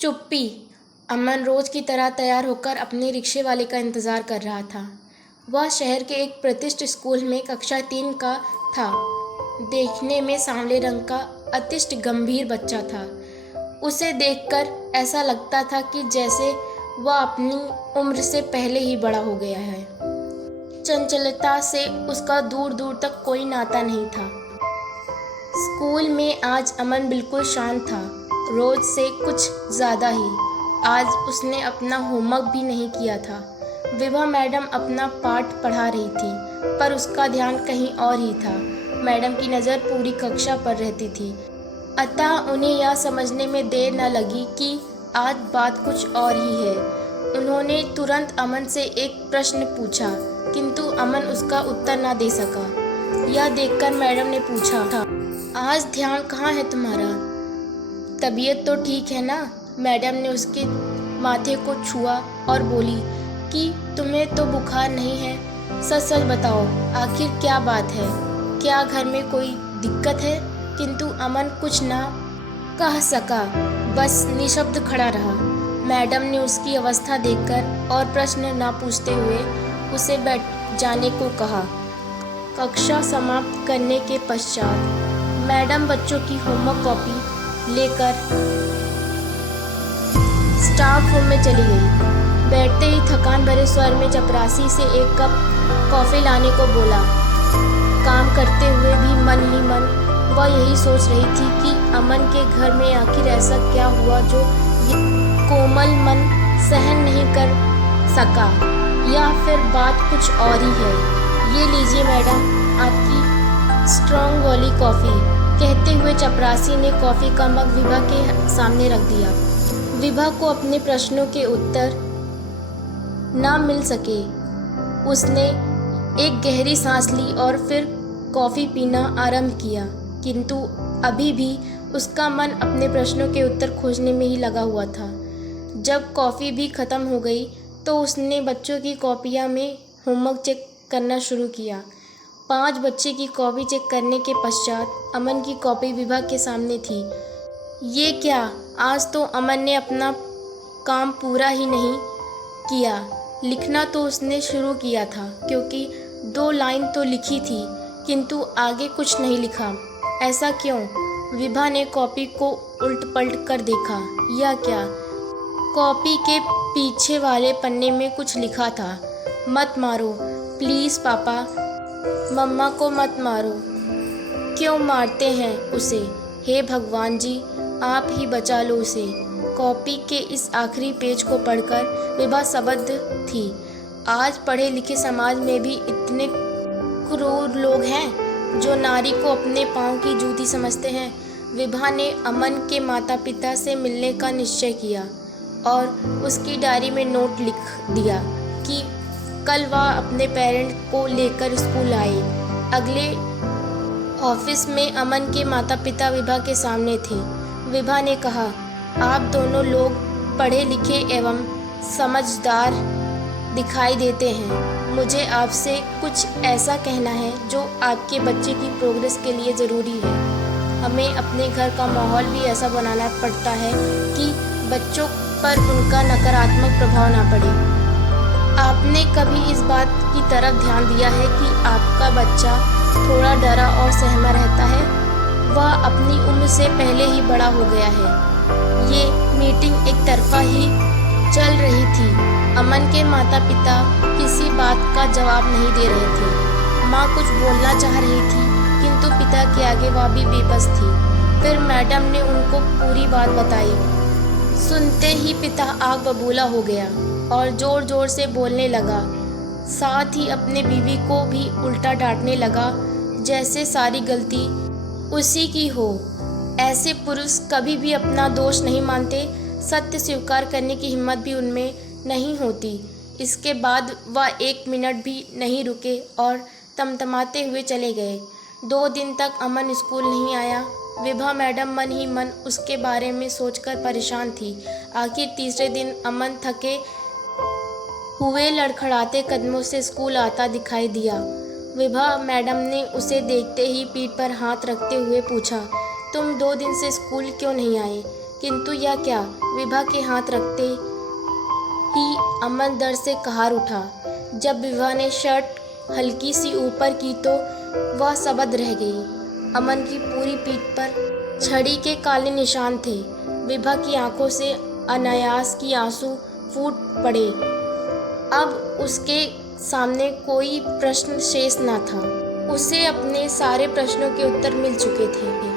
चुप्पी। अमन रोज की तरह तैयार होकर अपने रिक्शे वाले का इंतज़ार कर रहा था। वह शहर के एक प्रतिष्ठित स्कूल में कक्षा 3 का था। देखने में सांवले रंग का अतिष्ट गंभीर बच्चा था। उसे देखकर ऐसा लगता था कि जैसे वह अपनी उम्र से पहले ही बड़ा हो गया है। चंचलता से उसका दूर दूर तक कोई नाता नहीं था। स्कूल में आज अमन बिल्कुल शांत था, रोज से कुछ ज़्यादा ही। आज उसने अपना होमवर्क भी नहीं किया था। विभा मैडम अपना पाठ पढ़ा रही थी, पर उसका ध्यान कहीं और ही था। मैडम की नज़र पूरी कक्षा पर रहती थी, अतः उन्हें यह समझने में देर न लगी कि आज बात कुछ और ही है। उन्होंने तुरंत अमन से एक प्रश्न पूछा, किंतु अमन उसका उत्तर न दे सका। यह देखकर मैडम ने पूछा, आज ध्यान कहाँ है तुम्हारा? तबीयत तो ठीक है ना? मैडम ने उसके माथे को छुआ और बोली कि तुम्हें तो बुखार नहीं है। सच सच बताओ, आखिर क्या बात है? क्या घर में कोई दिक्कत है? किंतु अमन कुछ ना कह सका, बस निशब्द खड़ा रहा। मैडम ने उसकी अवस्था देखकर और प्रश्न ना पूछते हुए उसे बैठ जाने को कहा। कक्षा समाप्त करने के पश्चात मैडम बच्चों की होमवर्क कॉपी लेकर स्टाफ रूम में चली गई। बैठते ही थकान भरे स्वर में चपरासी से एक कप कॉफ़ी लाने को बोला। काम करते हुए भी मन ही मन वह यही सोच रही थी कि अमन के घर में आखिर ऐसा क्या हुआ जो ये कोमल मन सहन नहीं कर सका, या फिर बात कुछ और ही है। ये लीजिए मैडम, आपकी स्ट्रॉन्ग वाली कॉफ़ी, कहते हुए चपरासी ने कॉफ़ी का मग विभा के सामने रख दिया। विभा को अपने प्रश्नों के उत्तर ना मिल सके। उसने एक गहरी सांस ली और फिर कॉफ़ी पीना आरंभ किया, किंतु अभी भी उसका मन अपने प्रश्नों के उत्तर खोजने में ही लगा हुआ था। जब कॉफ़ी भी ख़त्म हो गई तो उसने बच्चों की कॉपियाँ में होमवर्क चेक करना शुरू किया। 5 बच्चे की कॉपी चेक करने के पश्चात अमन की कॉपी विभा के सामने थी। ये क्या, आज तो अमन ने अपना काम पूरा ही नहीं किया। लिखना तो उसने शुरू किया था, क्योंकि 2 लाइन तो लिखी थी, किंतु आगे कुछ नहीं लिखा। ऐसा क्यों? विभा ने कॉपी को उल्ट पलट कर देखा। यह क्या? कॉपी के पीछे वाले पन्ने में कुछ लिखा था, मत मारो प्लीज़ पापा, मम्मा को मत मारो। क्यों मारते हैं उसे? हे भगवान जी, आप ही बचा लो उसे। कॉपी के इस आखिरी पेज को पढ़कर विभा स्तब्ध थी। आज पढ़े लिखे समाज में भी इतने क्रूर लोग हैं जो नारी को अपने पाँव की जूती समझते हैं। विभा ने अमन के माता पिता से मिलने का निश्चय किया और उसकी डायरी में नोट लिख दिया कि कल वह अपने पेरेंट को लेकर स्कूल आए। अगले ऑफिस में अमन के माता पिता विभा के सामने थे। विभा ने कहा, आप दोनों लोग पढ़े लिखे एवं समझदार दिखाई देते हैं। मुझे आपसे कुछ ऐसा कहना है जो आपके बच्चे की प्रोग्रेस के लिए ज़रूरी है। हमें अपने घर का माहौल भी ऐसा बनाना पड़ता है कि बच्चों पर उनका नकारात्मक प्रभाव ना पड़े। आपने कभी इस बात की तरफ ध्यान दिया है कि आपका बच्चा थोड़ा डरा और सहमा रहता है? वह अपनी उम्र से पहले ही बड़ा हो गया है। ये मीटिंग एक तरफा ही चल रही थी। अमन के माता पिता किसी बात का जवाब नहीं दे रहे थे। माँ कुछ बोलना चाह रही थी, किंतु पिता के आगे वह भी बेबस थी। फिर मैडम ने उनको पूरी बात बताई। सुनते ही पिता आग बबूला हो गया और ज़ोर ज़ोर से बोलने लगा। साथ ही अपने बीवी को भी उल्टा डांटने लगा, जैसे सारी गलती उसी की हो। ऐसे पुरुष कभी भी अपना दोष नहीं मानते, सत्य स्वीकार करने की हिम्मत भी उनमें नहीं होती। इसके बाद वह 1 मिनट भी नहीं रुके और तमतमाते हुए चले गए। 2 दिन तक अमन स्कूल नहीं आया। विभा मैडम मन ही मन उसके बारे में सोचकर परेशान थी। आखिर तीसरे दिन अमन थके हुए लड़खड़ाते कदमों से स्कूल आता दिखाई दिया। विभा मैडम ने उसे देखते ही पीठ पर हाथ रखते हुए पूछा, तुम 2 दिन से स्कूल क्यों नहीं आए? किंतु यह क्या, विभा के हाथ रखते ही अमन दर्द से कहार उठा। जब विभा ने शर्ट हल्की सी ऊपर की तो वह सबद रह गई। अमन की पूरी पीठ पर छड़ी के काले निशान थे। विभा की आंखों से अनायास की आंसू फूट पड़े। अब उसके सामने कोई प्रश्न शेष न था। उसे अपने सारे प्रश्नों के उत्तर मिल चुके थे।